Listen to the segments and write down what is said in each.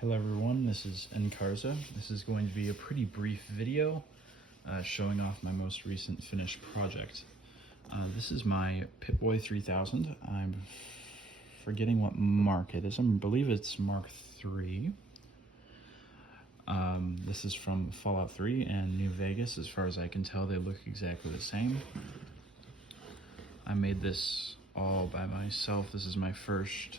Hello everyone, this is Nkarza. This is going to be a pretty brief video showing off my most recent finished project. This is my Pip-Boy 3000. I'm forgetting what mark it is. I believe it's Mark III. This is from Fallout 3 and New Vegas. As far as I can tell, they look exactly the same. I made this all by myself. This is my first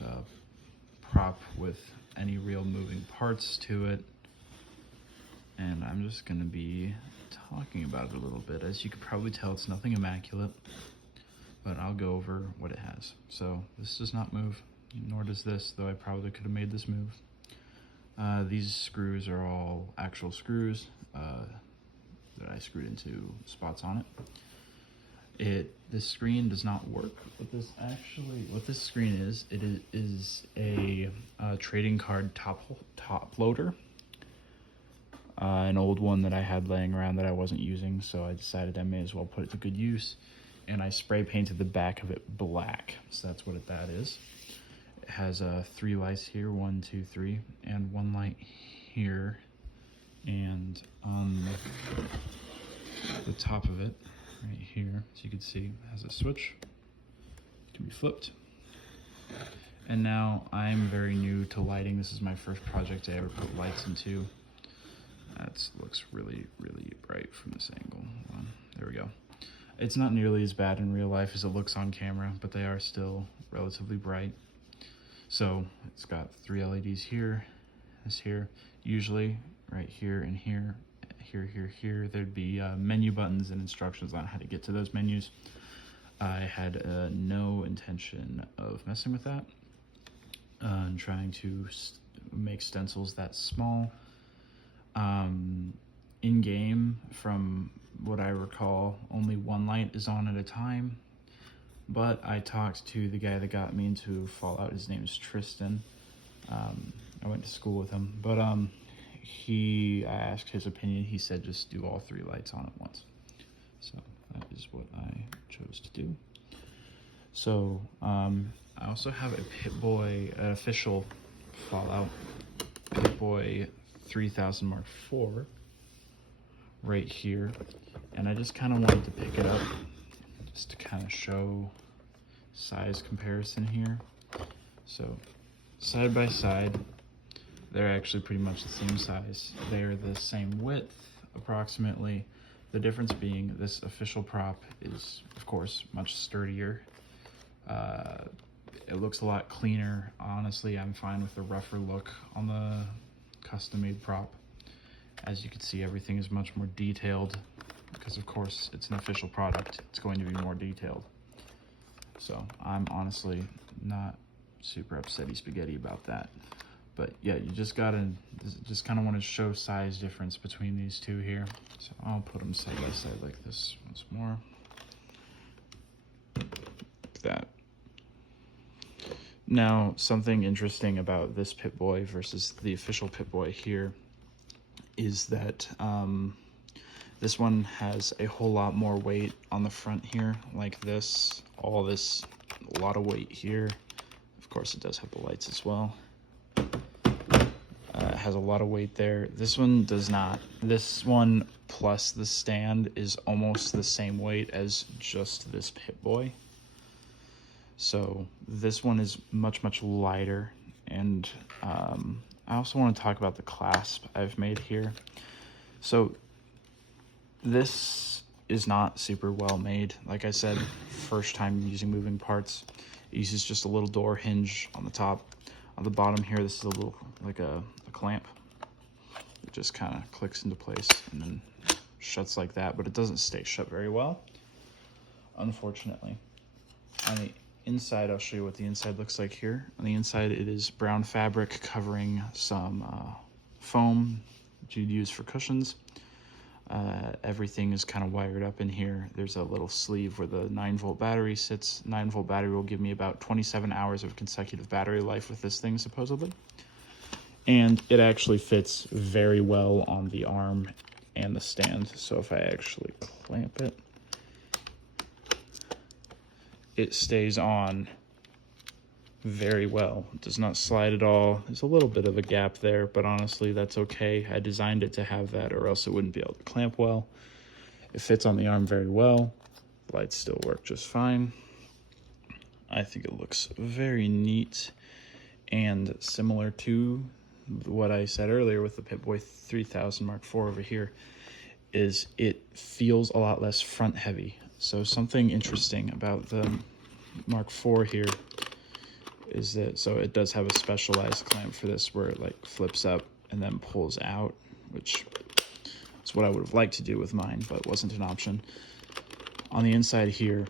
prop with any real moving parts to it, and I'm just going to be talking about it a little bit. As you could probably tell, it's nothing immaculate, but I'll go over what it has. So this does not move, nor does this, though I probably could have made this move. These screws are all actual screws that I screwed into spots on it. This screen does not work. What this screen is, it is a trading card top loader. An old one that I had laying around that I wasn't using, so I decided I may as well put it to good use. And I spray painted the back of it black, so that's what that is. It has 3 lights here, 1, 2, 3, and 1 light here. And on the top of it, right here, as you can see, has a switch. It can be flipped. And now I'm very new to lighting. This is my first project I ever put lights into. That looks really, really bright from this angle. There we go. It's not nearly as bad in real life as it looks on camera, but they are still relatively bright. So it's got 3 LEDs here, this here, usually right here and here. Here, there'd be menu buttons and instructions on how to get to those menus. I had no intention of messing with that. I'm trying to make stencils that small. In game, from what I recall, only 1 light is on at a time. But I talked to the guy that got me into Fallout. His name is Tristan. I went to school with him, but I asked his opinion. He said just do all 3 lights on at once. So that is what I chose to do. So I also have a Pip-Boy, an official Fallout Pip-Boy 3000 Mark IV right here, and I just kind of wanted to pick it up just to kind of show size comparison here. So side by side, they're actually pretty much the same size. They're the same width, approximately. The difference being this official prop is, of course, much sturdier. It looks a lot cleaner. Honestly, I'm fine with the rougher look on the custom-made prop. As you can see, everything is much more detailed because, of course, it's an official product. It's going to be more detailed. So I'm honestly not super upsetty spaghetti about that. But yeah, you just kind of want to show size difference between these two here. So I'll put them side by side like this once more. Like that. Now, something interesting about this Pip-Boy versus the official Pip-Boy here is that this one has a whole lot more weight on the front here, like this. All this, a lot of weight here. Of course, it does have the lights as well. It has a lot of weight there. This one does not. This one plus the stand is almost the same weight as just this Pip-Boy. So this one is much, much lighter. And I also want to talk about the clasp I've made here. So this is not super well made. Like I said, first time using moving parts. It uses just a little door hinge on the top. On the bottom here, this is a little, like a clamp. It just kind of clicks into place and then shuts like that, but it doesn't stay shut very well, unfortunately. On the inside, I'll show you what the inside looks like here. On the inside, it is brown fabric covering some foam that you'd use for cushions. Everything is kind of wired up in here. There's a little sleeve where the 9-volt battery sits. 9-volt battery will give me about 27 hours of consecutive battery life with this thing, supposedly. And it actually fits very well on the arm and the stand. So if I actually clamp it, it stays on very well. It does not slide at all. There's a little bit of a gap there, but honestly, that's okay. I designed it to have that, or else it wouldn't be able to clamp well. It fits on the arm very well. The lights still work just fine. I think it looks very neat and similar to what I said earlier with the Pip-Boy 3000 Mark IV over here, is it feels a lot less front heavy. So something interesting about the Mark IV here is that, so it does have a specialized clamp for this where it like flips up and then pulls out, which is what I would have liked to do with mine, but wasn't an option. On the inside here,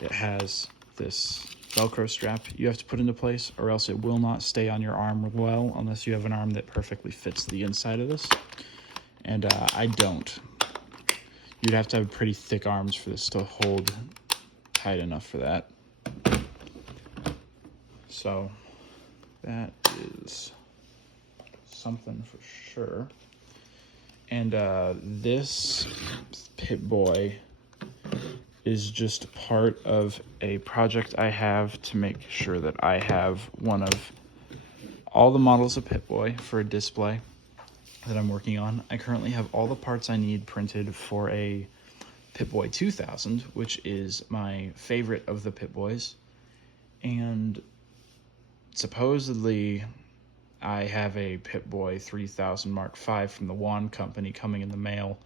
it has this Velcro strap you have to put into place, or else it will not stay on your arm well unless you have an arm that perfectly fits the inside of this. And I don't. You'd have to have pretty thick arms for this to hold tight enough for that. So that is something for sure. And this Pip-Boy is just part of a project I have to make sure that I have one of all the models of Pip-Boy for a display that I'm working on. I currently have all the parts I need printed for a Pip-Boy 2000, which is my favorite of the Pip-Boys. And supposedly I have a Pip-Boy 3000 Mark V from the Wand Company coming in the mail.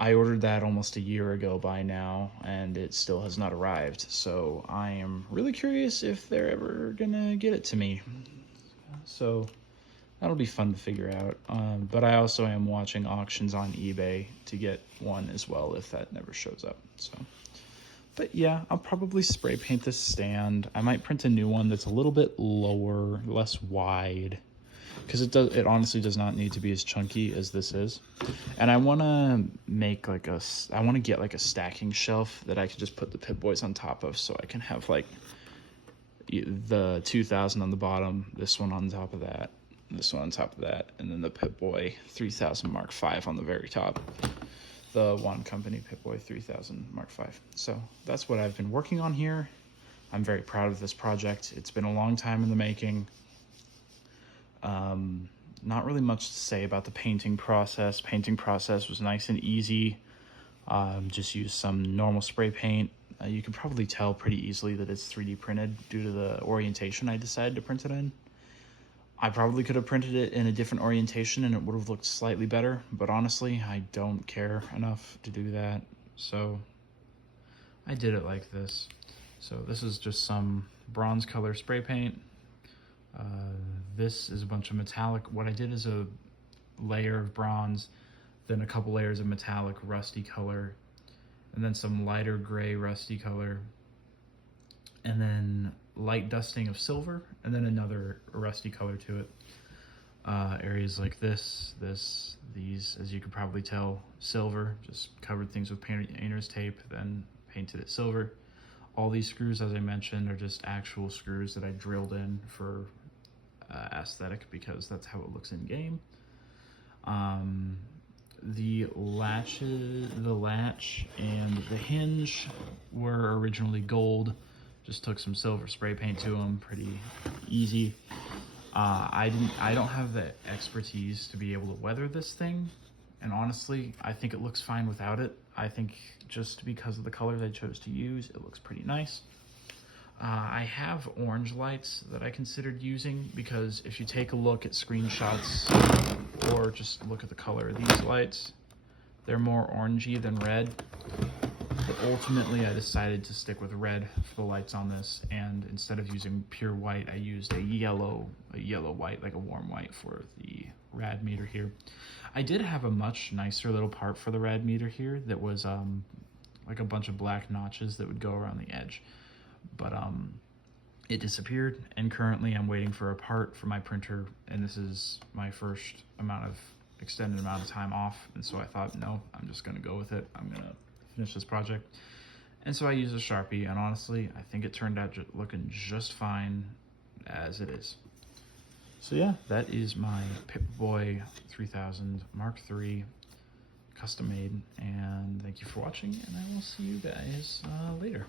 I ordered that almost a year ago by now, and it still has not arrived. So I am really curious if they're ever gonna get it to me. So that'll be fun to figure out. But I also am watching auctions on eBay to get one as well if that never shows up. So, but yeah, I'll probably spray paint this stand. I might print a new one that's a little bit lower, less wide, because it honestly does not need to be as chunky as this is. And I want to make like I want to get like a stacking shelf that I can just put the Pip-Boys on top of, so I can have like the 2000 on the bottom, this one on top of that, this one on top of that, and then the Pip-Boy 3000 Mark V on the very top. The Wand Company Pip-Boy 3000 Mark V. So that's what I've been working on here. I'm very proud of this project. It's been a long time in the making. Not really much to say about the painting process. Painting process was nice and easy. Just used some normal spray paint. You can probably tell pretty easily that it's 3D printed due to the orientation I decided to print it in. I probably could have printed it in a different orientation and it would have looked slightly better, but honestly, I don't care enough to do that. So I did it like this. So this is just some bronze color spray paint. This is a bunch of metallic. What I did is a layer of bronze, then a couple layers of metallic rusty color, and then some lighter gray rusty color, and then light dusting of silver, and then another rusty color to it. Areas like these, as you can probably tell, silver, just covered things with painter's tape, then painted it silver. All these screws, as I mentioned, are just actual screws that I drilled in for aesthetic, because that's how it looks in game. The latch and the hinge were originally gold. Just took some silver spray paint to them, pretty easy. I don't have the expertise to be able to weather this thing, and honestly, I think it looks fine without it. I think just because of the colors I chose to use, it looks pretty nice. I have orange lights that I considered using, because if you take a look at screenshots or just look at the color of these lights, they're more orangey than red. But ultimately I decided to stick with red for the lights on this, and instead of using pure white, I used a yellow white, like a warm white, for the rad meter here. I did have a much nicer little part for the rad meter here that was like a bunch of black notches that would go around the edge. But it disappeared, and currently I'm waiting for a part for my printer, and this is my first extended amount of time off, and so I thought, no, I'm just gonna go with it. I'm gonna finish this project. And so I used a Sharpie, and honestly, I think it turned out looking just fine as it is. So yeah, that is my Pip-Boy 3000 Mark III custom made, and thank you for watching, and I will see you guys later.